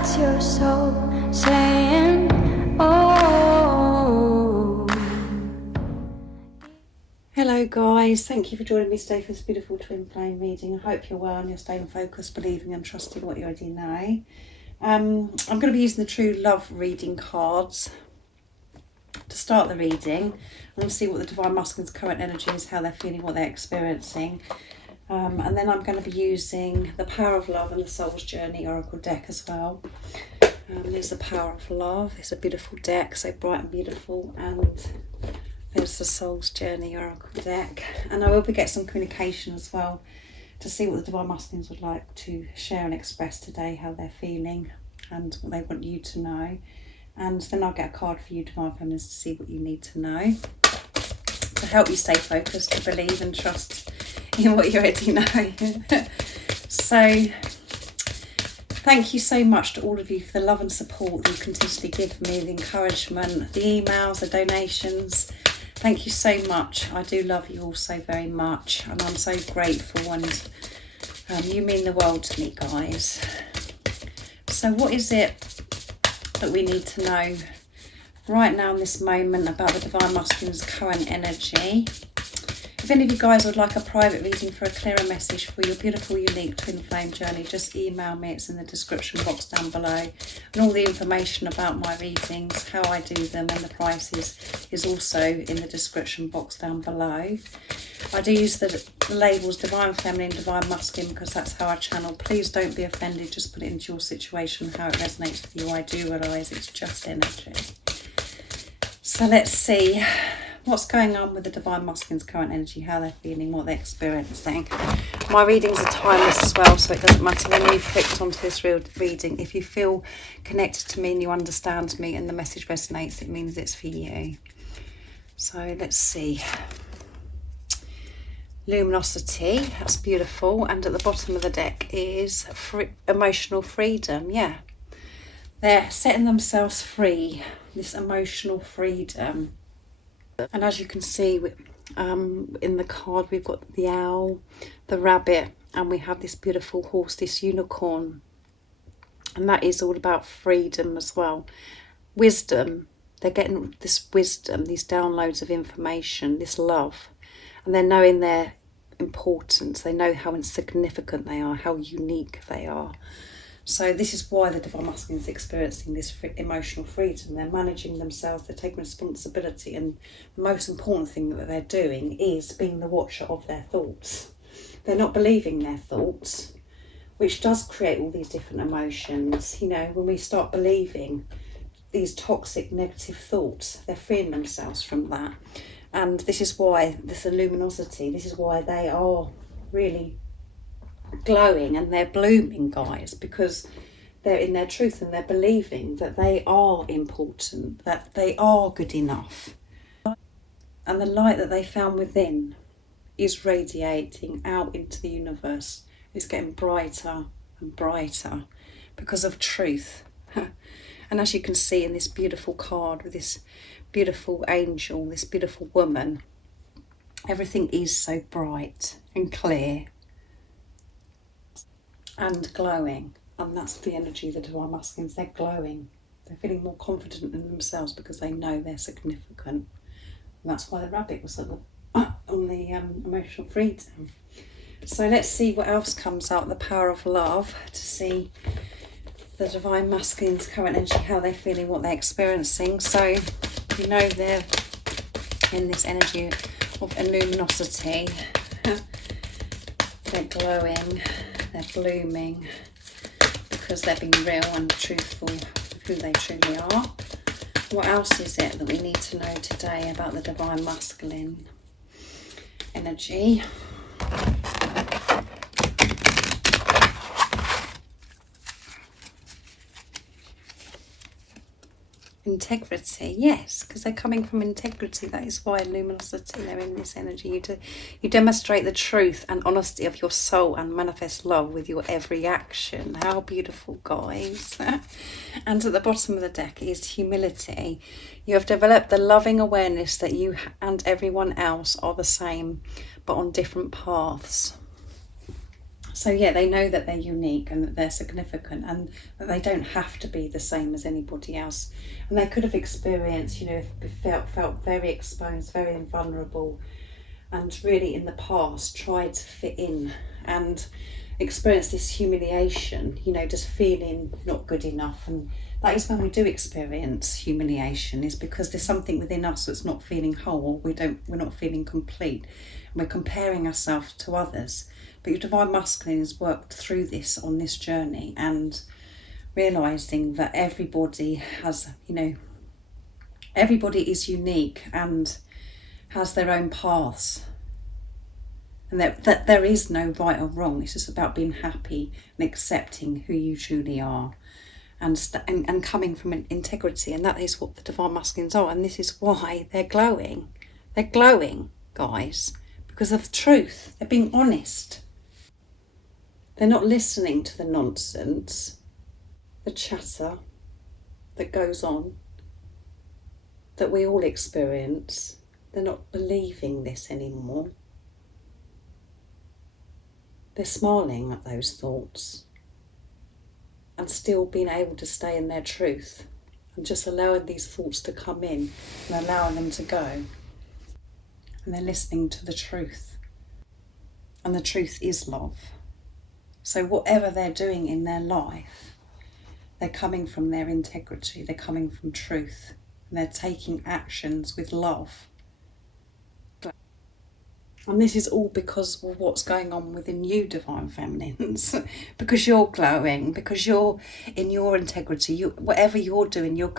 What's your soul saying? Oh. Hello guys, thank you for joining me today for this beautiful twin flame reading. I hope you're well and you're staying focused, believing and trusting what you already know. I'm going to be using the True Love reading cards to start the reading. I'm going to see what the Divine Masculine's current energy is, how they're feeling, what they're experiencing. And then I'm going to be using the Power of Love and the Soul's Journey Oracle deck as well. There's the Power of Love. It's a beautiful deck, so bright and beautiful. And there's the Soul's Journey Oracle deck. And I will be getting some communication as well to see what the Divine Masculines would like to share and express today, how they're feeling and what they want you to know. And then I'll get a card for you, Divine Feminines, to see what you need to know to help you stay focused, to believe and trust in what you already know. So thank you so much to all of you for the love and support that you continuously give me, the encouragement, the emails, the donations. Thank you so much. I do love you all so very much, and I'm so grateful, and you mean the world to me, guys. So what is it that we need to know right now in this moment about the Divine Masculine's current energy? If any of you guys would like a private reading for a clearer message for your beautiful, unique twin flame journey, just email me. It's in the description box down below. And all the information about my readings, how I do them and the prices is also in the description box down below. I do use the labels Divine Feminine, Divine Masculine because that's how I channel. Please don't be offended. Just put it into your situation, how it resonates with you. I do realise it's just energy. So let's see what's going on with the Divine Masculine's current energy, how they're feeling, what they're experiencing. My readings are timeless as well, so it doesn't matter when you've clicked onto this reading. If you feel connected to me and you understand me and the message resonates, it means it's for you. So let's see. Luminosity, that's beautiful. And at the bottom of the deck is emotional freedom. Yeah, they're setting themselves free, this emotional freedom. And as you can see in the card, we've got the owl, the rabbit, and we have this beautiful horse, this unicorn. And that is all about freedom as well. Wisdom, they're getting this wisdom, these downloads of information, this love. And they're knowing their importance. They know how insignificant they are, how unique they are. So this is why the Divine Masculine is experiencing this emotional freedom. They're managing themselves, they're taking responsibility, and the most important thing that they're doing is being the watcher of their thoughts. They're not believing their thoughts, which does create all these different emotions. You know, when we start believing these toxic, negative thoughts, they're freeing themselves from that. And this is why, this luminosity, this is why they are really glowing and they're blooming, guys, because they're in their truth and they're believing that they are important, that they are good enough. And the light that they found within is radiating out into the universe. It's getting brighter and brighter because of truth. And as you can see in this beautiful card with this beautiful angel, this beautiful woman, everything is so bright and clear and glowing. And that's the energy of the Divine Masculines. They're glowing. They're feeling more confident in themselves because they know they're significant. And that's why the rabbit was on the emotional freedom. So let's see what else comes out. The Power of Love, to see the Divine Masculine's current energy, how they're feeling, what they're experiencing. So you know they're in this energy of luminosity. They're glowing, they're blooming, because they're being real and truthful with who they truly are. What else is it that we need to know today about the Divine Masculine energy? Integrity, yes, because they're coming from integrity. That is why luminosity, they're in this energy. You demonstrate the truth and honesty of your soul and manifest love with your every action. How beautiful, guys. And at the bottom of the deck is humility. You have developed the loving awareness that you and everyone else are the same, but on different paths. So yeah, they know that they're unique and that they're significant and that they don't have to be the same as anybody else. And they could have experienced, felt very exposed, very vulnerable, and really in the past tried to fit in and experienced this humiliation, just feeling not good enough. And that is when we do experience humiliation, is because there's something within us that's not feeling whole. We're not feeling complete. And we're comparing ourselves to others. But your divine masculine has worked through this on this journey and realising that everybody has, everybody is unique and has their own paths. And that there is no right or wrong. It's just about being happy and accepting who you truly are and coming from an integrity. And that is what the divine masculines are. And this is why they're glowing. They're glowing, guys, because of the truth. They're being honest. They're not listening to the nonsense, the chatter that goes on, that we all experience. They're not believing this anymore. They're smiling at those thoughts and still being able to stay in their truth and just allowing these thoughts to come in and allowing them to go. And they're listening to the truth. And the truth is love. So whatever they're doing in their life, they're coming from their integrity, they're coming from truth, and they're taking actions with love. And this is all because of what's going on within you, divine feminines, because you're glowing, because you're in your integrity. Whatever you're doing, you're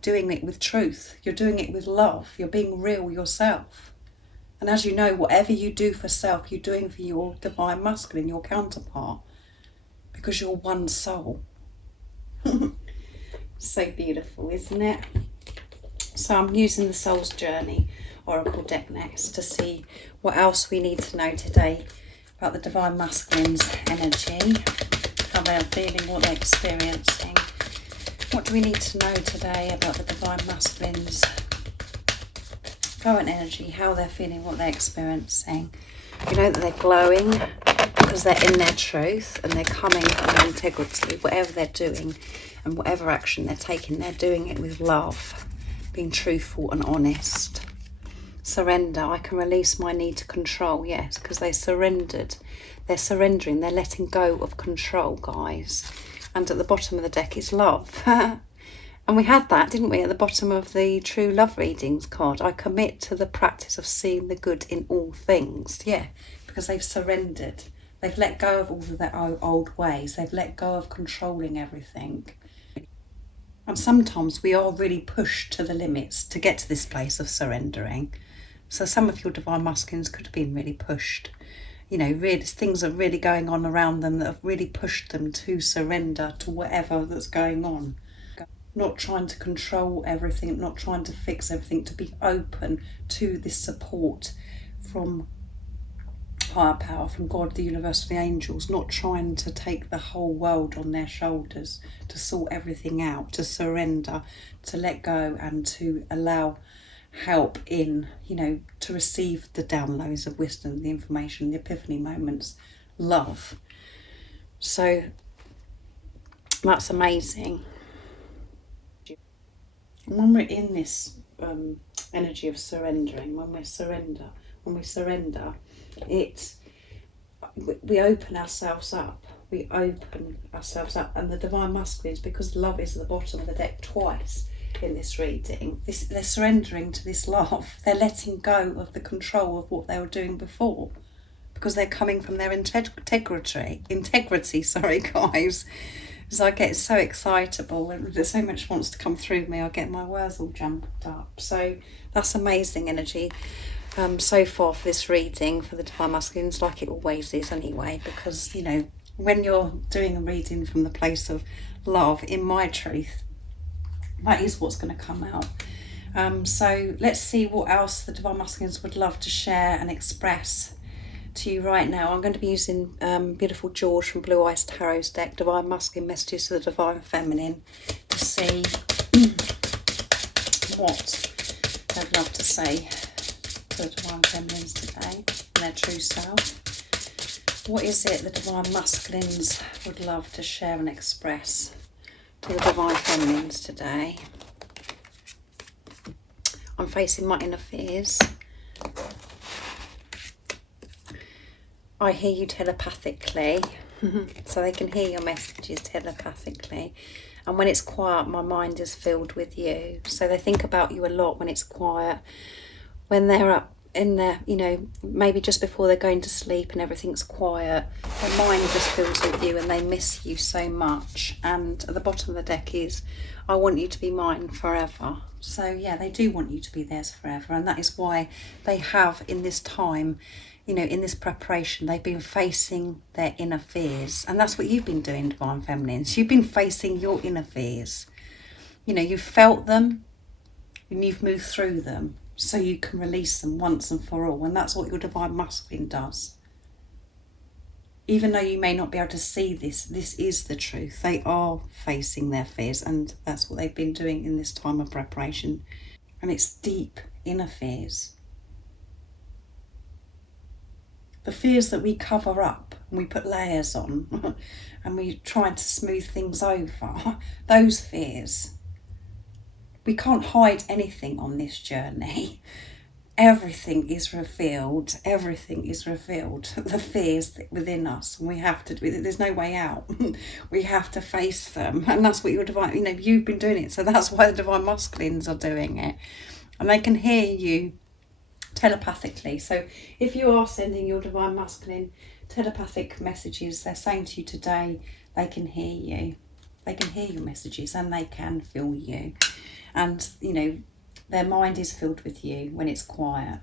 doing it with truth. You're doing it with love. You're being real yourself. And as you know, whatever you do for self, you're doing for your divine masculine, your counterpart, because you're one soul. So beautiful, isn't it? So I'm using the Soul's Journey Oracle deck next to see what else we need to know today about the divine masculine's energy, how they're feeling, what they're experiencing. What do we need to know today about the divine masculine's current energy, how they're feeling, what they're experiencing? You know that they're glowing because they're in their truth and they're coming from their integrity. Whatever they're doing and whatever action they're taking, they're doing it with love, being truthful and honest. Surrender. I can release my need to control. Yes, because they surrendered. They're surrendering. They're letting go of control, guys. And at the bottom of the deck is love. And we had that, didn't we, at the bottom of the True Love Readings card. I commit to the practice of seeing the good in all things. Yeah, because they've surrendered. They've let go of all of their old ways. They've let go of controlling everything. And sometimes we are really pushed to the limits to get to this place of surrendering. So some of your divine masculines could have been really pushed. Really things are really going on around them that have really pushed them to surrender to whatever that's going on. Not trying to control everything, not trying to fix everything, to be open to this support from higher power, from God, the universe, the angels, not trying to take the whole world on their shoulders, to sort everything out, to surrender, to let go and to allow help in, to receive the downloads of wisdom, the information, the epiphany moments, love. So that's amazing. And when we're in this energy of surrendering, when we surrender, we open ourselves up. We open ourselves up, and the divine masculines, because love is at the bottom of the deck twice in this reading, they're surrendering to this love. They're letting go of the control of what they were doing before, because they're coming from their integrity. Sorry, guys. So I get so excitable and there's so much wants to come through me. I get my words all jumped up. So that's amazing energy so far for this reading for the divine masculines, like it always is anyway, because when you're doing a reading from the place of love, in my truth, that is what's going to come out. So let's see what else the divine masculines would love to share and express to you right now. I'm going to be using beautiful George from Blue Eyes Tarot's deck, Divine Masculine Messages to the Divine Feminine, to see what they'd love to say to the Divine Feminines today, their true self. What is it the Divine Masculines would love to share and express to the Divine Feminines today? I'm facing my inner fears. I hear you telepathically, so they can hear your messages telepathically. And when it's quiet, my mind is filled with you. So they think about you a lot when it's quiet. When they're up in there, you know, maybe just before they're going to sleep and everything's quiet, their mind just fills with you and they miss you so much. And at the bottom of the deck is, I want you to be mine forever. So yeah, they do want you to be theirs forever. And that is why they have, in this time, you know, in this preparation, they've been facing their inner fears. And that's what you've been doing, Divine Feminines. You've been facing your inner fears. You know, you've felt them and you've moved through them so you can release them once and for all. And that's what your Divine Masculine does. Even though you may not be able to see this, this is the truth. They are facing their fears, and that's what they've been doing in this time of preparation. And it's deep inner fears. The fears that we cover up and we put layers on and we try to smooth things over, those fears. We can't hide anything on this journey. Everything is revealed. Everything is revealed. The fears within us, and we have to. There's no way out. We have to face them, and that's what your divine. You know, you've been doing it, so that's why the Divine Masculines are doing it, and they can hear you telepathically. So if you are sending your Divine Masculine telepathic messages, they're saying to you today, they can hear you. They can hear your messages, and they can feel you, and you know. Their mind is filled with you when it's quiet.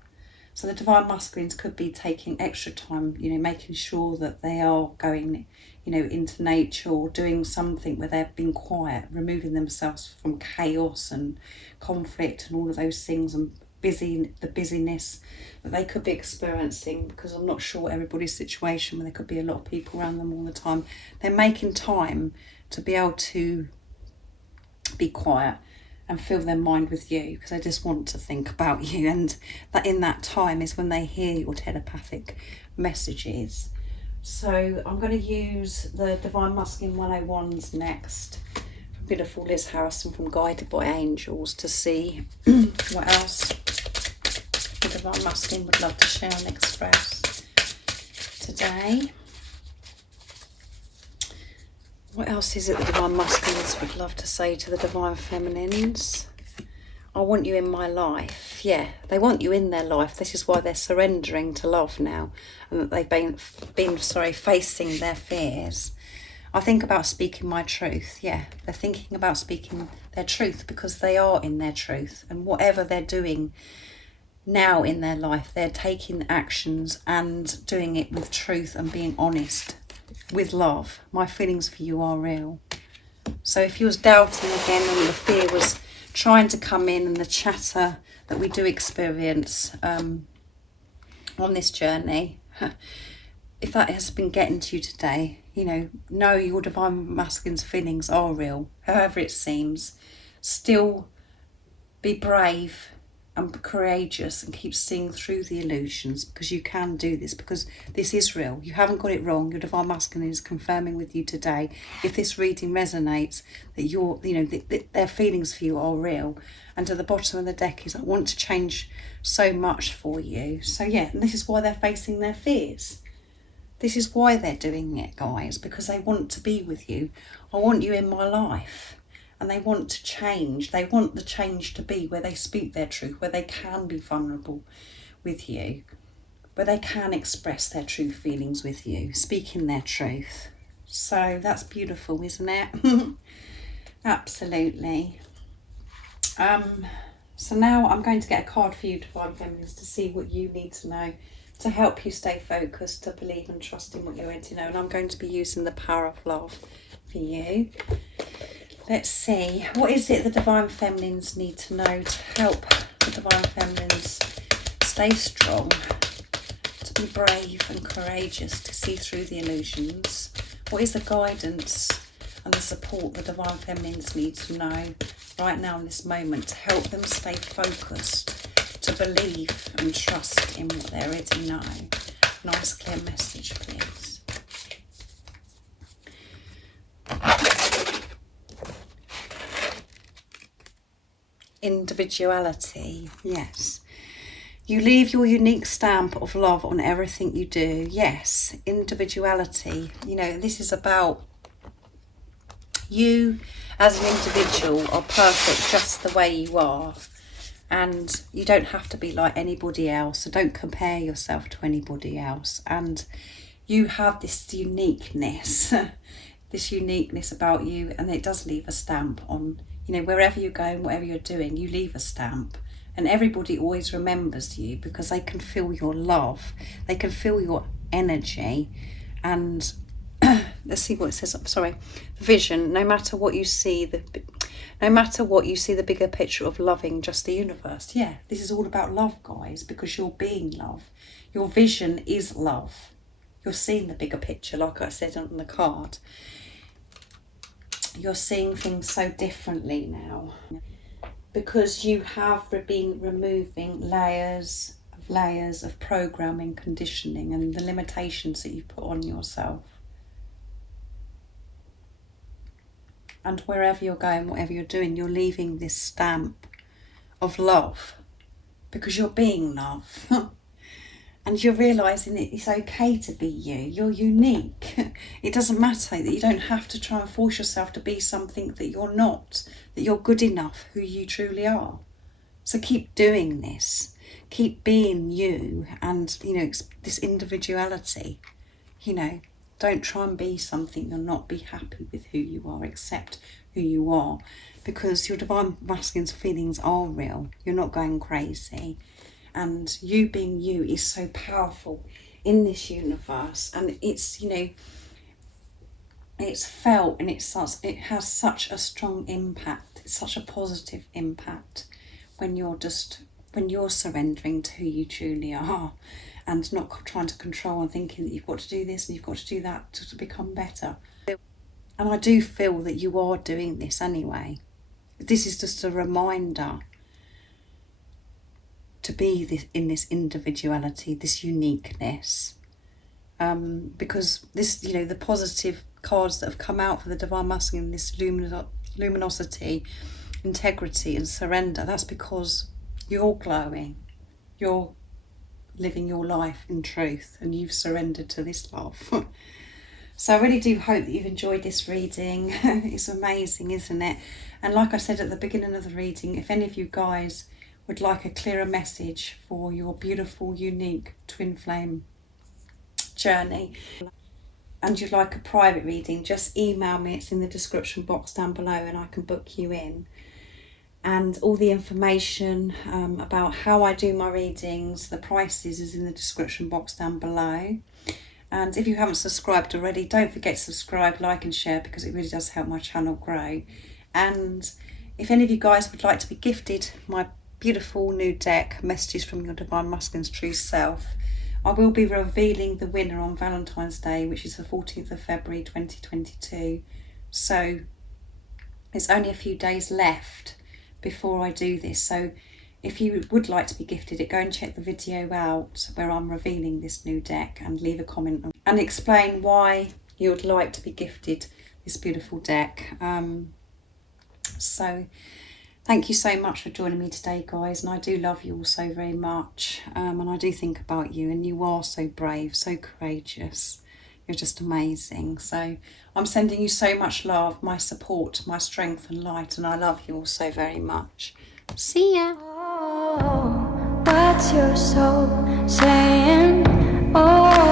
So the Divine Masculines could be taking extra time, you know, making sure that they are going, you know, into nature or doing something where they've been quiet, removing themselves from chaos and conflict and all of those things, and the busyness that they could be experiencing, because I'm not sure everybody's situation, where there could be a lot of people around them all the time. They're making time to be able to be quiet and fill their mind with you, because I just want to think about you, and that in that time is when they hear your telepathic messages. So I'm going to use the Divine Masculine 101s next from beautiful Liz Harrison from Guided by Angels to see what else the Divine Masculine would love to share and express today. What else is it the Divine Masculines would love to say to the Divine Feminines? I want you in my life. Yeah, they want you in their life. This is why they're surrendering to love now, and that they've been facing their fears. I think about speaking my truth. Yeah, they're thinking about speaking their truth because they are in their truth, and whatever they're doing now in their life, they're taking actions and doing it with truth and being honest. With love. My feelings for you are real. So if you was doubting again and the fear was trying to come in, and the chatter that we do experience on this journey, if that has been getting to you today, you know your Divine Masculine's feelings are real, however it seems. Still be brave and courageous and keep seeing through the illusions, because you can do this, because this is real. You haven't got it wrong. Your Divine Masculine is confirming with you today, if this reading resonates, that their feelings for you are real. And at the bottom of the deck is, I want to change so much for you. So yeah, and this is why they're facing their fears. This is why they're doing it, guys, because they want to be with you. I want you in my life. And they want to change. They want the change to be where they speak their truth, where they can be vulnerable with you, where they can express their true feelings with you, speaking their truth. So that's beautiful, isn't it? Absolutely. So now I'm going to get a card for you, Divine Feminines, to see what you need to know to help you stay focused, to believe and trust in what you're ready to know. And I'm going to be using the power of love for you. Let's see, what is it the Divine Feminines need to know to help the Divine Feminines stay strong, to be brave and courageous, to see through the illusions? What is the guidance and the support the Divine Feminines need to know right now in this moment to help them stay focused, to believe and trust in what they already know? Nice clear message, please. individuality. Yes. You leave your unique stamp of love on everything you do. Yes, individuality. You know, this is about you as an individual are perfect just the way you are. And you don't have to be like anybody else. So don't compare yourself to anybody else. And you have this uniqueness, this uniqueness about you. And it does leave a stamp on, you know, wherever you're going, whatever you're doing, you leave a stamp. And everybody always remembers you because they can feel your love. They can feel your energy. And let's see what it says. Sorry. Vision. No matter what you see, the bigger picture of loving just the universe. Yeah, this is all about love, guys, because you're being love. Your vision is love. You're seeing the bigger picture, like I said on the card. You're seeing things so differently now, because you have been removing layers of programming, conditioning, and the limitations that you put on yourself. And wherever you're going, whatever you're doing, you're leaving this stamp of love because you're being love. And you're realising that it's okay to be you. You're unique. It doesn't matter that you don't have to try and force yourself to be something that you're not, that you're good enough who you truly are. So keep doing this. Keep being you and, you know, this individuality, you know. Don't try and be something you're not. Be happy with who you are. Accept who you are. Because your divine masculine's feelings are real. You're not going crazy. And you being you is so powerful in this universe. And it's, you know, it's felt and it has such a strong impact. It's such a positive impact when you're surrendering to who you truly are. And not trying to control and thinking that you've got to do this and you've got to do that to become better. And I do feel that you are doing this anyway. This is just a reminder to be in this individuality, this uniqueness. Because this, you know, the positive cards that have come out for the Divine Masculine, this luminosity, integrity and surrender, that's because you're glowing. You're living your life in truth and you've surrendered to this love. So I really do hope that you've enjoyed this reading. It's amazing, isn't it? And like I said at the beginning of the reading, if any of you guys would like a clearer message for your beautiful, unique twin flame journey and you'd like a private reading, just email me. It's in the description box down below and I can book you in. And all the information about how I do my readings, the prices, is in the description box down below. And if you haven't subscribed already, don't forget to subscribe, like and share, because it really does help my channel grow. And if any of you guys would like to be gifted my beautiful new deck, Messages from Your Divine Masculine's True Self, I will be revealing the winner on Valentine's Day, which is the 14th of February 2022. So it's only a few days left before I do this. So if you would like to be gifted it, go and check the video out where I'm revealing this new deck and leave a comment and explain why you would like to be gifted this beautiful deck. So thank you so much for joining me today, guys, and I do love you all so very much, and I do think about you, and you are so brave, so courageous. You're just amazing. So I'm sending you so much love, my support, my strength and light, and I love you all so very much. See ya. Oh, what's your soul saying? Oh.